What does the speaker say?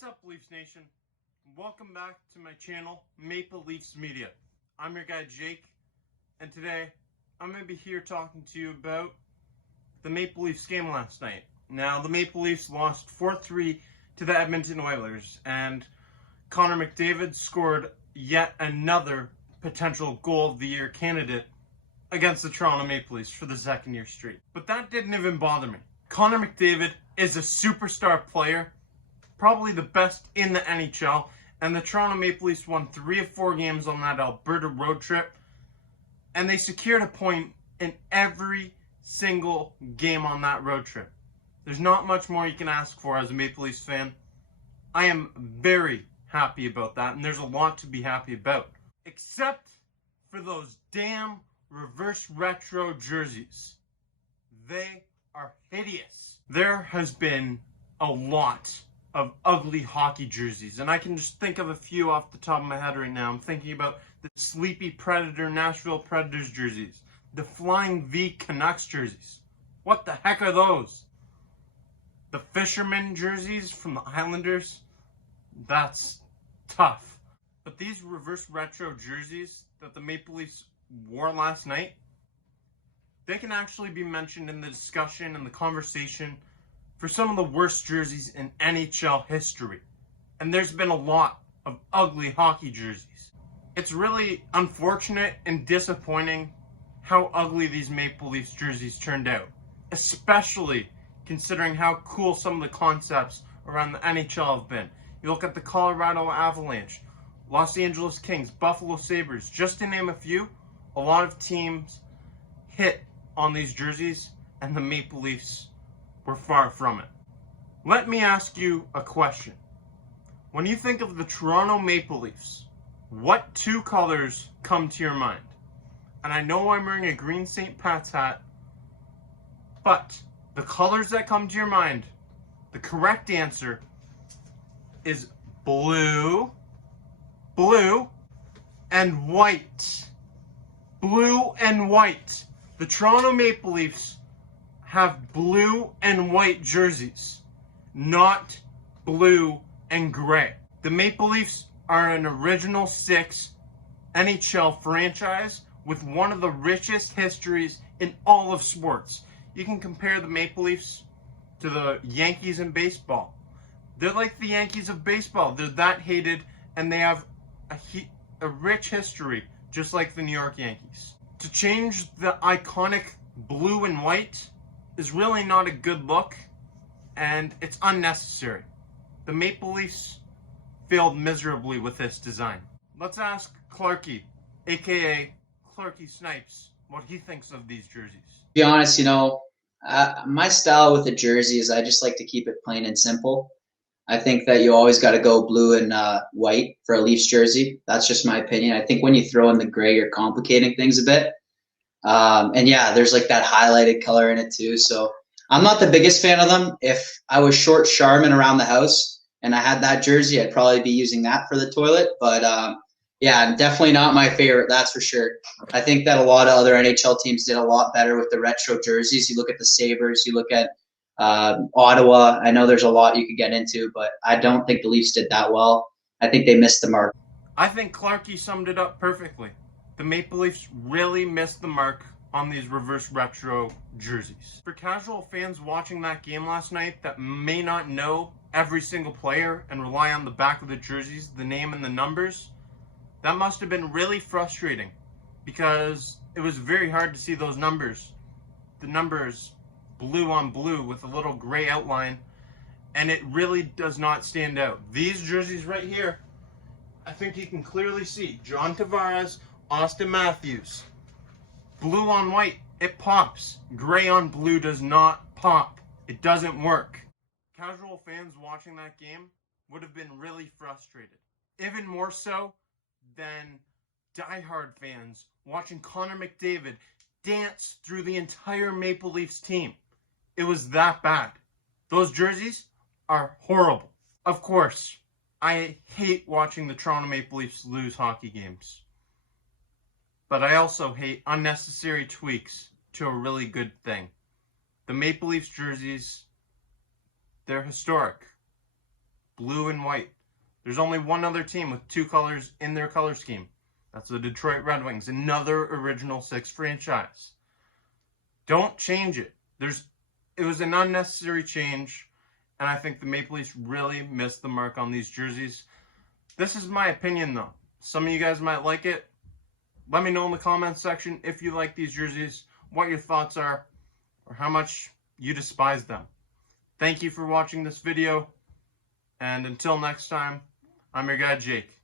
What's up, Leafs Nation? Welcome back to my channel, Maple Leafs Media. I'm your guy, Jake, and today I'm going to be here talking to you about the Maple Leafs game last night. Now, the Maple Leafs lost 4-3 to the Edmonton Oilers, and Connor McDavid scored yet another potential goal of the year candidate against the Toronto Maple Leafs for the second year straight. But that didn't even bother me. Connor McDavid is a superstar player, probably the best in the NHL, and the Toronto Maple Leafs won 3 of 4 games on that Alberta road trip, and they secured a point in every single game on that road trip. There's not much more you can ask for as a Maple Leafs fan. I am very happy about that, and there's a lot to be happy about. Except for those damn reverse retro jerseys. They are hideous. There has been a lot of ugly hockey jerseys, and I can just think of a few off the top of my head right now. I'm thinking about the Sleepy Predator Nashville Predators jerseys, the Flying V Canucks jerseys. What the heck are those? The Fisherman jerseys from the Islanders? That's tough. But these reverse retro jerseys that the Maple Leafs wore last night, they can actually be mentioned in the discussion and the conversation for some of the worst jerseys in NHL history. And there's been a lot of ugly hockey jerseys. It's really unfortunate and disappointing how ugly these Maple Leafs jerseys turned out, especially considering how cool some of the concepts around the NHL have been. You look at the Colorado Avalanche, Los Angeles Kings, Buffalo Sabres, just to name a few. A lot of teams hit on these jerseys, and the Maple Leafs were far from it. Let me ask you a question. When you think of the Toronto Maple Leafs, what 2 colors come to your mind? And I know I'm wearing a green St. Pat's hat, but the colors that come to your mind, the correct answer is blue, and white. Blue and white. The Toronto Maple Leafs have blue and white jerseys, not blue and gray. The Maple Leafs are an original 6 NHL franchise with one of the richest histories in all of sports. You can compare the Maple Leafs to the Yankees in baseball. They're like the Yankees of baseball. They're that hated, and they have a rich history, just like the New York Yankees. To change the iconic blue and white is really not a good look, and it's unnecessary. The Maple Leafs failed miserably with this design. Let's ask Clarky, aka Clarky Snipes, what he thinks of these jerseys. To be honest, my style with the jersey is I just like to keep it plain and simple. I think that you always got to go blue and white for a Leafs jersey. That's just my opinion. I think when you throw in the gray, you're complicating things a bit. And yeah, there's like that highlighted color in it too. So I'm not the biggest fan of them. If I was short Charmin around the house and I had that jersey, I'd probably be using that for the toilet. But yeah, definitely not my favorite, that's for sure. I think that a lot of other NHL teams did a lot better with the retro jerseys. You look at the Sabres, you look at Ottawa. I know there's a lot you could get into, but I don't think the Leafs did that well. I think they missed the mark. I think Clarky summed it up perfectly. The Maple Leafs really missed the mark on these reverse retro jerseys. For casual fans watching that game last night that may not know every single player and rely on the back of the jerseys, the name and the numbers, that must have been really frustrating because it was very hard to see those numbers. The numbers blue on blue with a little gray outline, and it really does not stand out. These jerseys right here, I think you can clearly see John Tavares, Austin Matthews. Blue on white, it pops. Gray on blue does not pop. It doesn't work. Casual fans watching that game would have been really frustrated. Even more so than diehard fans watching Connor McDavid dance through the entire Maple Leafs team. It was that bad. Those jerseys are horrible. Of course, I hate watching the Toronto Maple Leafs lose hockey games. But I also hate unnecessary tweaks to a really good thing. The Maple Leafs jerseys, they're historic. blue and white. There's only one other team with two colors in their color scheme. That's the Detroit Red Wings, another Original Six franchise. Don't change it. It was an unnecessary change, and I think the Maple Leafs really missed the mark on these jerseys. This is my opinion, though. Some of you guys might like it. Let me know in the comments section if you like these jerseys, what your thoughts are, or how much you despise them. Thank you for watching this video, and until next time, I'm your guy, Jake.